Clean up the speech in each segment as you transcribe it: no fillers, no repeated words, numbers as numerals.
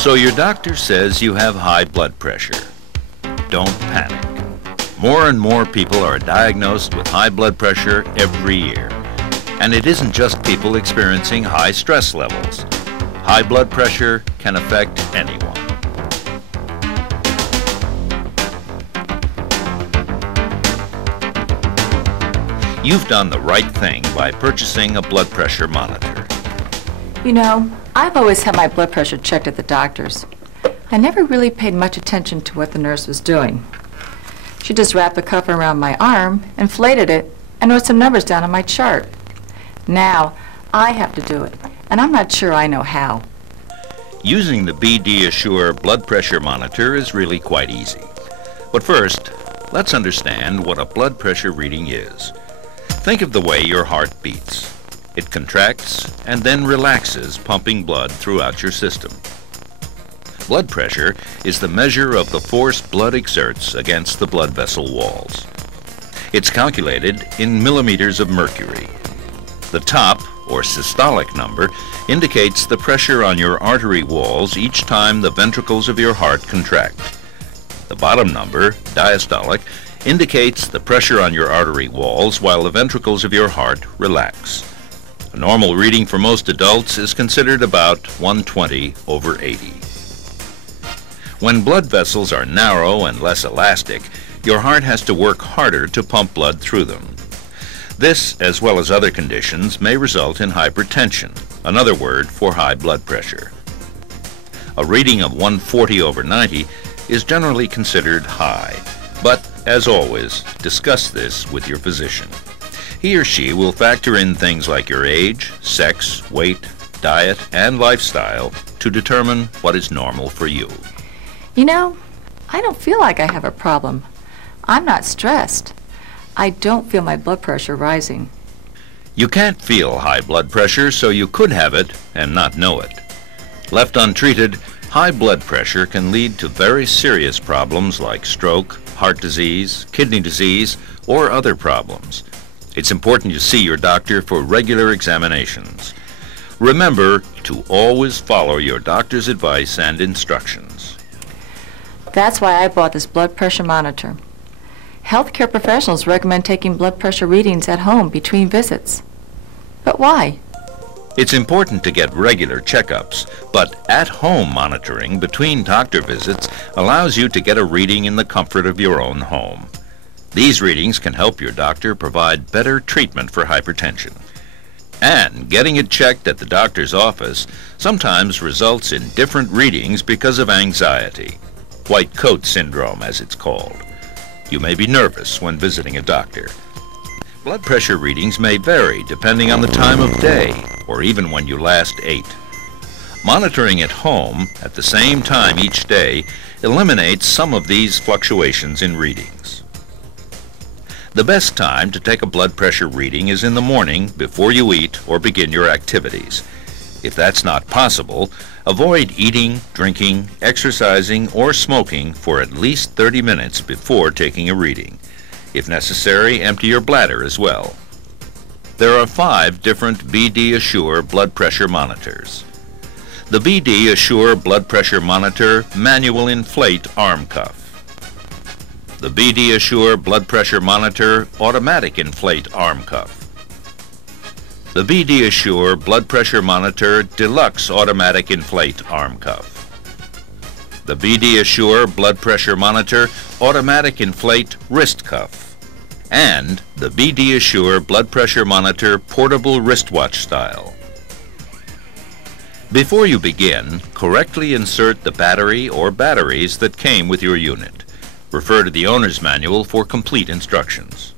So your doctor says you have high blood pressure. Don't panic. More and more people are diagnosed with high blood pressure every year. And it isn't just people experiencing high stress levels. High blood pressure can affect anyone. You've done the right thing by purchasing a blood pressure monitor. You know, I've always had my blood pressure checked at the doctor's. I never really paid much attention to what the nurse was doing. She just wrapped the cuff around my arm, inflated it, and wrote some numbers down on my chart. Now, I have to do it, and I'm not sure I know how. Using the BD Assure blood pressure monitor is really quite easy. But first, let's understand what a blood pressure reading is. Think of the way your heart beats. It contracts and then relaxes, pumping blood throughout your system. Blood pressure is the measure of the force blood exerts against the blood vessel walls. It's calculated in millimeters of mercury. The top, or systolic number, indicates the pressure on your artery walls each time the ventricles of your heart contract. The bottom number, diastolic, indicates the pressure on your artery walls while the ventricles of your heart relax. A normal reading for most adults is considered about 120/80. When blood vessels are narrow and less elastic, your heart has to work harder to pump blood through them. This, as well as other conditions, may result in hypertension, another word for high blood pressure. A reading of 140/90 is generally considered high, but as always, discuss this with your physician. He or she will factor in things like your age, sex, weight, diet, and lifestyle to determine what is normal for you. You know, I don't feel like I have a problem. I'm not stressed. I don't feel my blood pressure rising. You can't feel high blood pressure, so you could have it and not know it. Left untreated, high blood pressure can lead to very serious problems like stroke, heart disease, kidney disease, or other problems. It's important you see your doctor for regular examinations. Remember to always follow your doctor's advice and instructions. That's why I bought this blood pressure monitor. Healthcare professionals recommend taking blood pressure readings at home between visits. But why? It's important to get regular checkups, but at-home monitoring between doctor visits allows you to get a reading in the comfort of your own home. These readings can help your doctor provide better treatment for hypertension. And getting it checked at the doctor's office sometimes results in different readings because of anxiety. White coat syndrome, as it's called. You may be nervous when visiting a doctor. Blood pressure readings may vary depending on the time of day or even when you last ate. Monitoring at home at the same time each day eliminates some of these fluctuations in readings. The best time to take a blood pressure reading is in the morning before you eat or begin your activities. If that's not possible, avoid eating, drinking, exercising, or smoking for at least 30 minutes before taking a reading. If necessary, empty your bladder as well. There are 5 different BD Assure blood pressure monitors. The BD Assure blood pressure monitor manual inflate arm cuff. The BD Assure blood pressure monitor automatic inflate arm cuff. The BD Assure blood pressure monitor deluxe automatic inflate arm cuff. The BD Assure blood pressure monitor automatic inflate wrist cuff. And the BD Assure blood pressure monitor portable wristwatch style. Before you begin, correctly insert the battery or batteries that came with your unit. Refer to the owner's manual for complete instructions.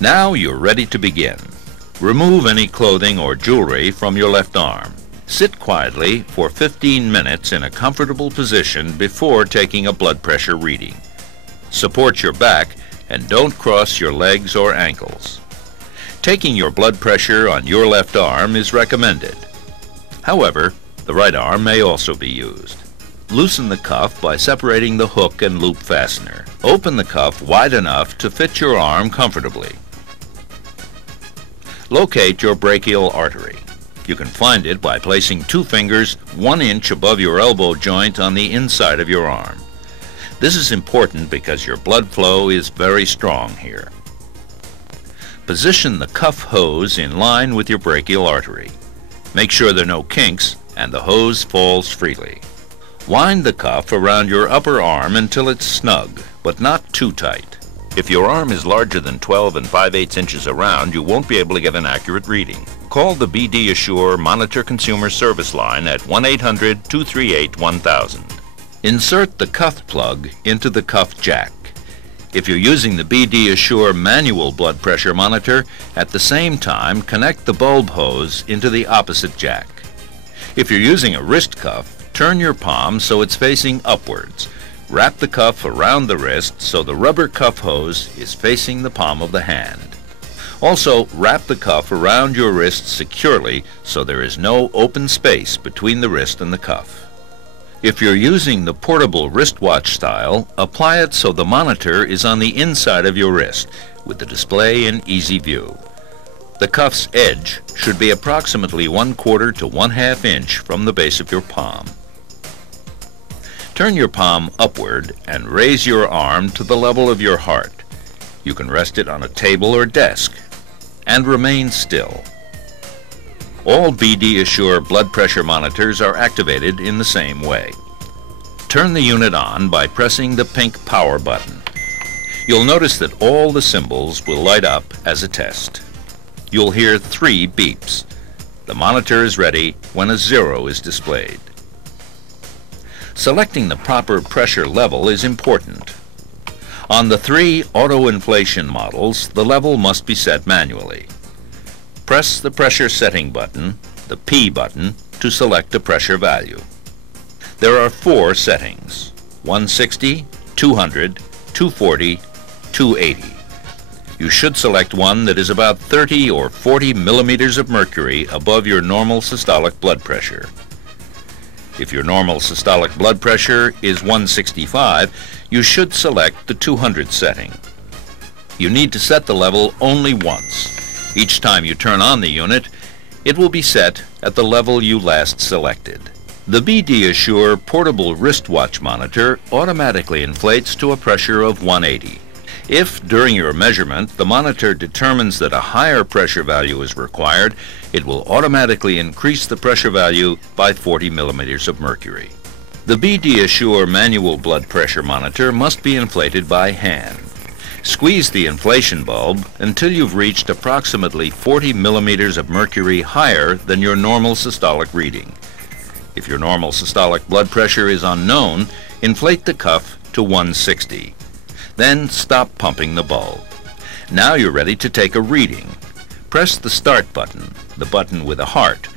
Now you're ready to begin. Remove any clothing or jewelry from your left arm. Sit quietly for 15 minutes in a comfortable position before taking a blood pressure reading. Support your back and don't cross your legs or ankles. Taking your blood pressure on your left arm is recommended. However, the right arm may also be used. Loosen the cuff by separating the hook and loop fastener. Open the cuff wide enough to fit your arm comfortably. Locate your brachial artery. You can find it by placing 2 fingers 1 inch above your elbow joint on the inside of your arm. This is important because your blood flow is very strong here. Position the cuff hose in line with your brachial artery. Make sure there are no kinks and the hose falls freely. Wind the cuff around your upper arm until it's snug, but not too tight. If your arm is larger than 12 5/8 inches around, you won't be able to get an accurate reading. Call the BD Assure Monitor Consumer Service line at 1-800-238-1000. Insert the cuff plug into the cuff jack. If you're using the BD Assure manual blood pressure monitor, at the same time connect the bulb hose into the opposite jack. If you're using a wrist cuff, turn your palm so it's facing upwards. Wrap the cuff around the wrist so the rubber cuff hose is facing the palm of the hand. Also, wrap the cuff around your wrist securely so there is no open space between the wrist and the cuff. If you're using the portable wristwatch style, apply it so the monitor is on the inside of your wrist, with the display in easy view. The cuff's edge should be approximately 1/4 to 1/2 inch from the base of your palm. Turn your palm upward and raise your arm to the level of your heart. You can rest it on a table or desk and remain still. All BD Assure blood pressure monitors are activated in the same way. Turn the unit on by pressing the pink power button. You'll notice that all the symbols will light up as a test. You'll hear 3 beeps. The monitor is ready when a 0 is displayed. Selecting the proper pressure level is important. On the 3 auto-inflation models, the level must be set manually. Press the pressure setting button, the P button, to select a pressure value. There are 4 settings: 160, 200, 240, 280. You should select one that is about 30 or 40 millimeters of mercury above your normal systolic blood pressure. If your normal systolic blood pressure is 165, you should select the 200 setting. You need to set the level only once. Each time you turn on the unit, it will be set at the level you last selected. The BD Assure portable wristwatch monitor automatically inflates to a pressure of 180. If, during your measurement, the monitor determines that a higher pressure value is required, it will automatically increase the pressure value by 40 millimeters of mercury. The BD Assure manual blood pressure monitor must be inflated by hand. Squeeze the inflation bulb until you've reached approximately 40 millimeters of mercury higher than your normal systolic reading. If your normal systolic blood pressure is unknown, inflate the cuff to 160. Then stop pumping the bulb. Now you're ready to take a reading. Press the start button, the button with a heart.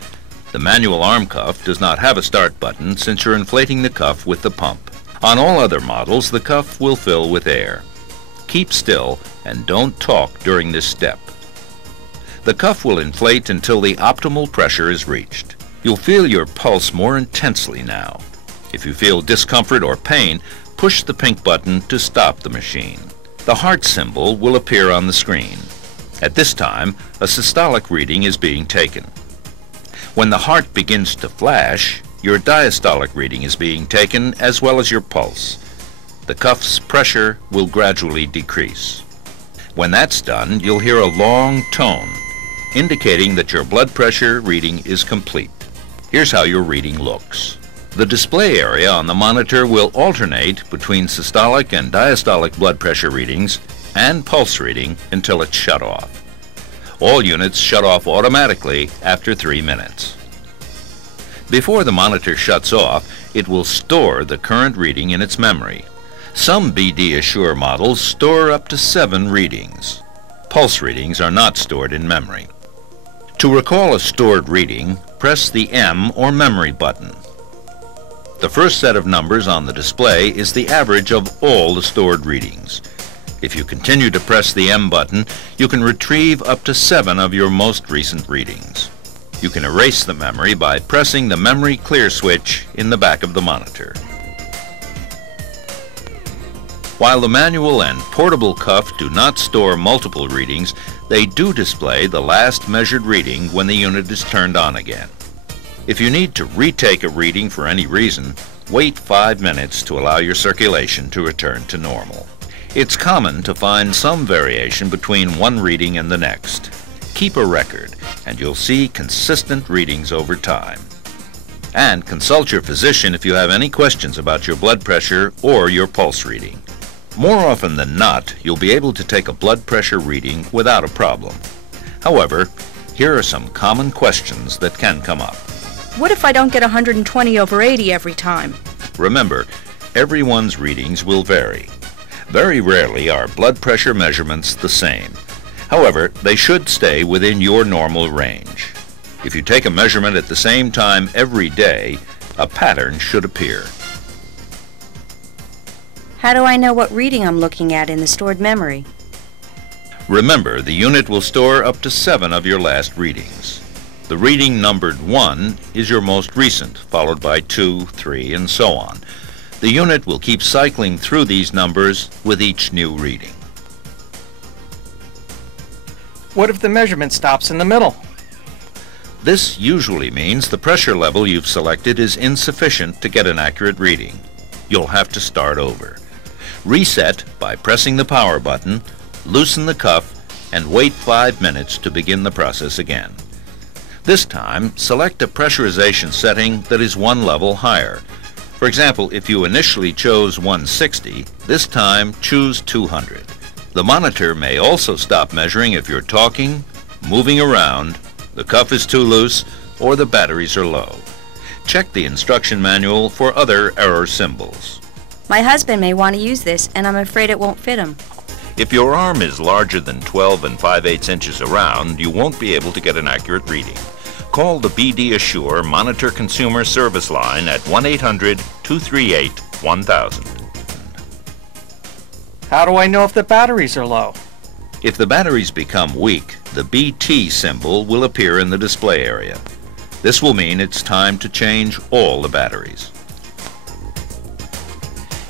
The manual arm cuff does not have a start button since you're inflating the cuff with the pump. On all other models, the cuff will fill with air. Keep still and don't talk during this step. The cuff will inflate until the optimal pressure is reached. You'll feel your pulse more intensely now. If you feel discomfort or pain, push the pink button to stop the machine. The heart symbol will appear on the screen. At this time, a systolic reading is being taken. When the heart begins to flash, your diastolic reading is being taken as well as your pulse. The cuff's pressure will gradually decrease. When that's done, you'll hear a long tone, indicating that your blood pressure reading is complete. Here's how your reading looks. The display area on the monitor will alternate between systolic and diastolic blood pressure readings and pulse reading until it's shut off. All units shut off automatically after 3 minutes. Before the monitor shuts off, it will store the current reading in its memory. Some BD Assure models store up to 7 readings. Pulse readings are not stored in memory. To recall a stored reading, press the M or memory button. The first set of numbers on the display is the average of all the stored readings. If you continue to press the M button, you can retrieve up to 7 of your most recent readings. You can erase the memory by pressing the memory clear switch in the back of the monitor. While the manual and portable cuff do not store multiple readings, They do display the last measured reading when the unit is turned on again. If you need to retake a reading for any reason, wait 5 minutes to allow your circulation to return to normal. It's common to find some variation between one reading and the next. Keep a record, and you'll see consistent readings over time. And consult your physician if you have any questions about your blood pressure or your pulse reading. More often than not, you'll be able to take a blood pressure reading without a problem. However, here are some common questions that can come up. What if I don't get 120/80 every time? Remember, everyone's readings will vary. Very rarely are blood pressure measurements the same. However, they should stay within your normal range. If you take a measurement at the same time every day, a pattern should appear. How do I know what reading I'm looking at in the stored memory? Remember, the unit will store up to 7 of your last readings. The reading numbered 1 is your most recent, followed by 2, 3, and so on. The unit will keep cycling through these numbers with each new reading. What if the measurement stops in the middle? This usually means the pressure level you've selected is insufficient to get an accurate reading. You'll have to start over. Reset by pressing the power button, loosen the cuff, and wait 5 minutes to begin the process again. This time, select a pressurization setting that is 1 level higher. For example, if you initially chose 160, this time choose 200. The monitor may also stop measuring if you're talking, moving around, the cuff is too loose, or the batteries are low. Check the instruction manual for other error symbols. My husband may want to use this, and I'm afraid it won't fit him. If your arm is larger than 12 5/8 inches around, you won't be able to get an accurate reading. Call the BD Assure Monitor Consumer Service line at 1-800-238-1000. How do I know if the batteries are low? If the batteries become weak, the BT symbol will appear in the display area. This will mean it's time to change all the batteries.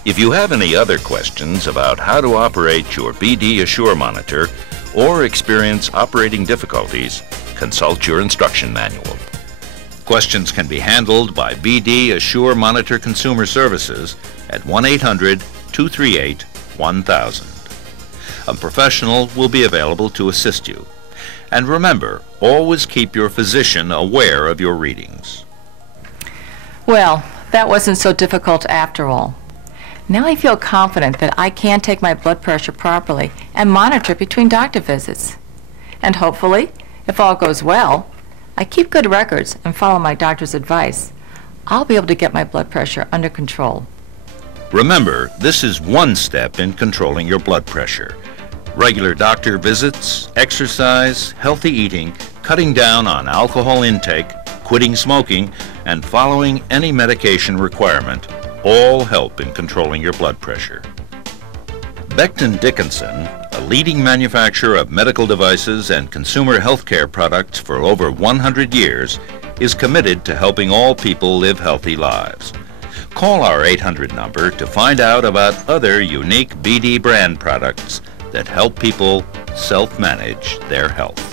If you have any other questions about how to operate your BD Assure monitor or experience operating difficulties, consult your instruction manual. Questions can be handled by BD Assure Monitor Consumer Services at 1-800-238-1000. A professional will be available to assist you. And remember, always keep your physician aware of your readings. Well, that wasn't so difficult after all. Now I feel confident that I can take my blood pressure properly and monitor it between doctor visits. And hopefully, if all goes well, I keep good records and follow my doctor's advice, I'll be able to get my blood pressure under control. Remember, this is one step in controlling your blood pressure. Regular doctor visits, exercise, healthy eating, cutting down on alcohol intake, quitting smoking, and following any medication requirement all help in controlling your blood pressure. Becton Dickinson, a leading manufacturer of medical devices and consumer healthcare products for over 100 years, is committed to helping all people live healthy lives. Call our 800 number to find out about other unique BD brand products that help people self-manage their health.